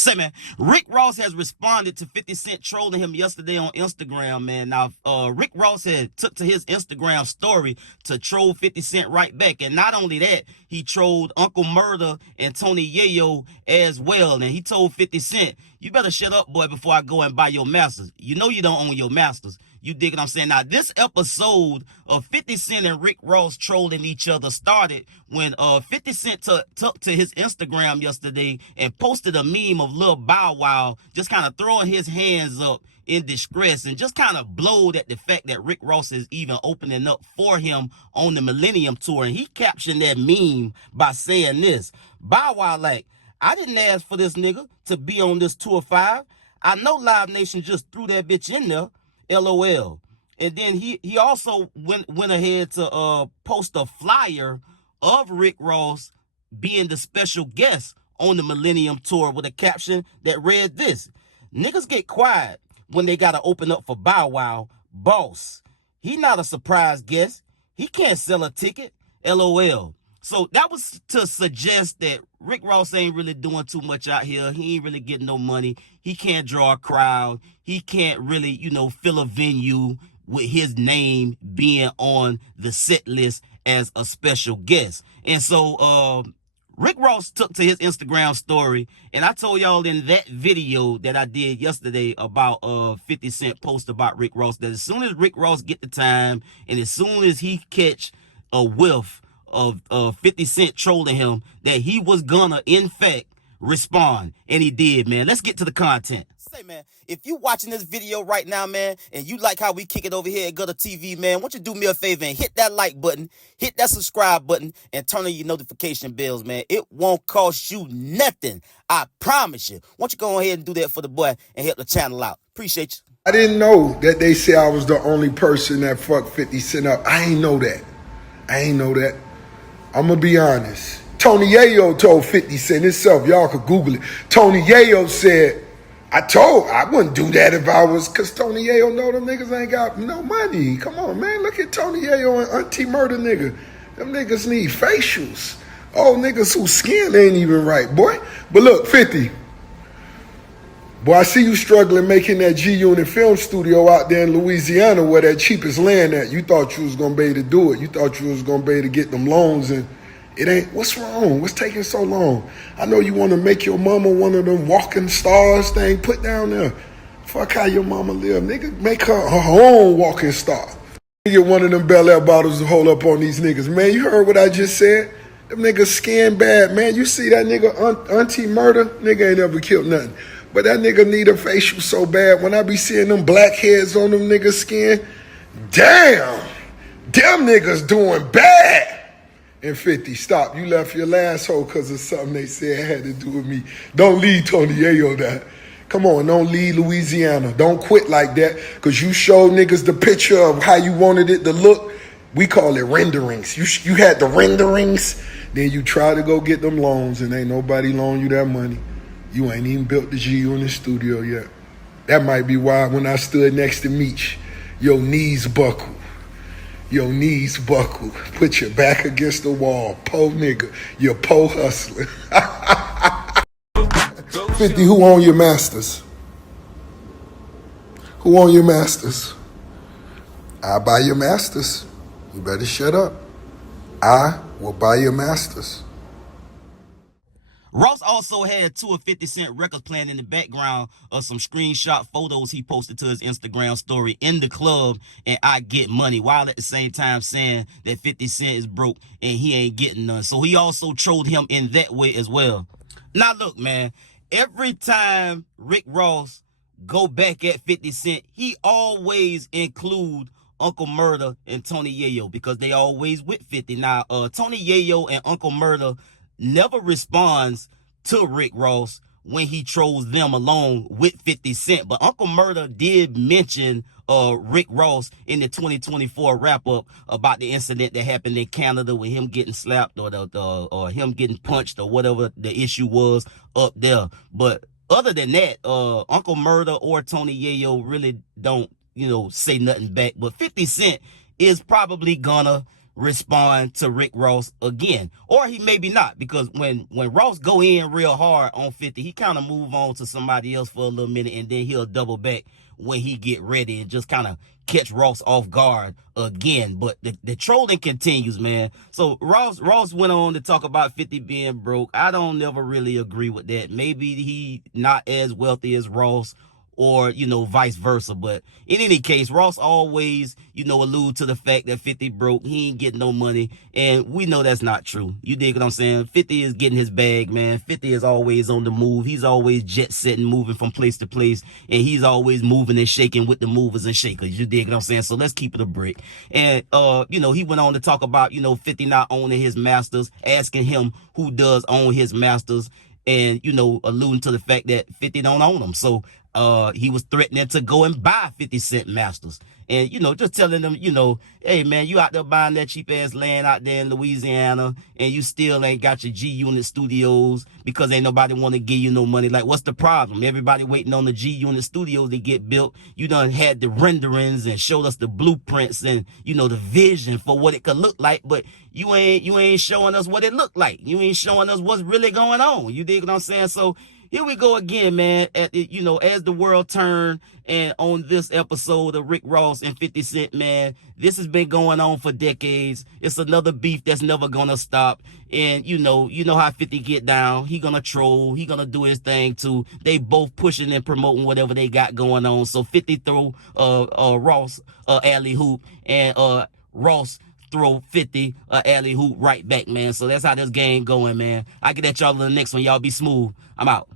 Say, man, Rick Ross has responded to 50 Cent trolling him yesterday on Instagram, man. Now, Rick Ross had took to his Instagram story to troll 50 Cent right back. And not only that, he trolled Uncle Murda and Tony Yayo as well. And he told 50 Cent, you better shut up, boy, before I go and buy your masters. You know you don't own your masters. You dig what I'm saying? Now, this episode of 50 Cent and Rick Ross trolling each other started when 50 Cent took to his Instagram yesterday and posted a meme of Lil Bow Wow just kind of throwing his hands up in distress and just kind of blowed at the fact that Rick Ross is even opening up for him on the Millennium Tour. And he captioned that meme by saying this: Bow Wow, like, I didn't ask for this nigga to be on this Tour 5. I know Live Nation just threw that bitch in there. LOL. And then he also went ahead to post a flyer of Rick Ross being the special guest on the Millennium Tour with a caption that read this: niggas get quiet when they gotta open up for Bow Wow. Boss, he not a surprise guest. He can't sell a ticket. LOL. So that was to suggest that Rick Ross ain't really doing too much out here. He ain't really getting no money. He can't draw a crowd. He can't really, fill a venue with his name being on the set list as a special guest. And so Rick Ross took to his Instagram story, and I told y'all in that video that I did yesterday about 50 Cent post about Rick Ross that as soon as Rick Ross get the time and as soon as he catch a whiff of 50 Cent trolling him, that he was gonna in fact respond, and he did, man. Let's get to the content. Say, man, if you watching this video right now, man, and you like how we kick it over here at GuddaTV, man, why don't you do me a favor and hit that like button, hit that subscribe button, and turn on your notification bells, man. It won't cost you nothing, I promise you. Why don't you go ahead and do that for the boy and help the channel out? Appreciate you. I didn't know that they say I was the only person that fucked 50 Cent up. I ain't know that. I'm going to be honest. Tony Yayo told 50 Cent himself. Y'all could Google it. Tony Yayo said, I wouldn't do that if I was, because Tony Yayo know them niggas ain't got no money. Come on, man. Look at Tony Yayo and Auntie Murda nigga. Them niggas need facials. Oh, niggas whose skin ain't even right, boy. But look, 50. Boy, I see you struggling making that G-Unit film studio out there in Louisiana where that cheapest land at. You thought you was going to be able to do it. You thought you was going to be able to get them loans, and it ain't. What's wrong? What's taking so long? I know you want to make your mama one of them walking stars thing put down there. Fuck how your mama live. Nigga, make her own walking star. Get one of them Bel Air bottles to hold up on these niggas. Man, you heard what I just said? Them niggas skin bad, man. You see that nigga Auntie Murda? Nigga ain't ever killed nothing. But that nigga need a facial so bad. When I be seeing them blackheads on them niggas' skin, damn, them niggas doing bad. And 50, stop. You left your last hoe because of something they said had to do with me. Don't leave Tony Yayo that. Come on, don't leave Louisiana. Don't quit like that, because you showed niggas the picture of how you wanted it to look. We call it renderings. You had the renderings, then you try to go get them loans, and ain't nobody loan you that money. You ain't even built the G-Unit studio yet. That might be why when I stood next to Meech, your knees buckled. Your knees buckled. Put your back against the wall. Po nigga. You po hustler. 50, who own your masters? Who own your masters? I buy your masters. You better shut up. I will buy your masters. Ross also had 2 of 50 Cent records playing in the background of some screenshot photos he posted to his Instagram story in the club, and I get money, while at the same time saying that 50 Cent is broke and he ain't getting none. So he also trolled him in that way as well. Now look, man, every time Rick Ross go back at 50 Cent, he always include Uncle Murda and Tony Yayo, because they always with 50. Now, Tony Yayo and Uncle Murda never responds to Rick Ross when he trolls them along with 50 Cent. But Uncle Murda did mention Rick Ross in the 2024 wrap-up about the incident that happened in Canada with him getting slapped or him getting punched or whatever the issue was up there. But other than that, Uncle Murda or Tony Yayo really don't, say nothing back. But 50 Cent is probably gonna respond to Rick Ross again, or he maybe not, because when Ross go in real hard on 50, he kind of move on to somebody else for a little minute, and then he'll double back when he get ready and just kind of catch Ross off guard again. But the trolling continues, man. So Ross went on to talk about 50 being broke. I don't never really agree with that. Maybe he not as wealthy as Ross, or, you know, vice versa. But in any case, Ross always, you know, allude to the fact that 50 broke. He ain't getting no money. And we know that's not true. You dig what I'm saying? 50 is getting his bag, man. 50 is always on the move. He's always jet setting, moving from place to place. And he's always moving and shaking with the movers and shakers. You dig what I'm saying? So let's keep it a brick. And, you know, he went on to talk about, you know, 50 not owning his masters, asking him who does own his masters, and, you know, alluding to the fact that 50 don't own them. So he was threatening to go and buy 50 Cent masters, and, you know, just telling them, you know, hey man, you out there buying that cheap ass land out there in Louisiana, and you still ain't got your G-Unit studios because ain't nobody want to give you no money. Like, what's the problem? Everybody waiting on the G-Unit studios to get built. You done had the renderings and showed us the blueprints and, you know, the vision for what it could look like, but you ain't showing us what it looked like. You ain't showing us what's really going on. You dig what I'm saying? So here we go again, man. At the, you know, as the world turned, and on this episode of Rick Ross and 50 Cent, man, this has been going on for decades. It's another beef that's never gonna stop. And you know how 50 get down. He gonna troll. He gonna do his thing too. They both pushing and promoting whatever they got going on. So 50 throw Ross alley hoop, and Ross throw 50 alley hoop right back, man. So that's how this game going, man. I get at y'all in the next one. Y'all be smooth. I'm out.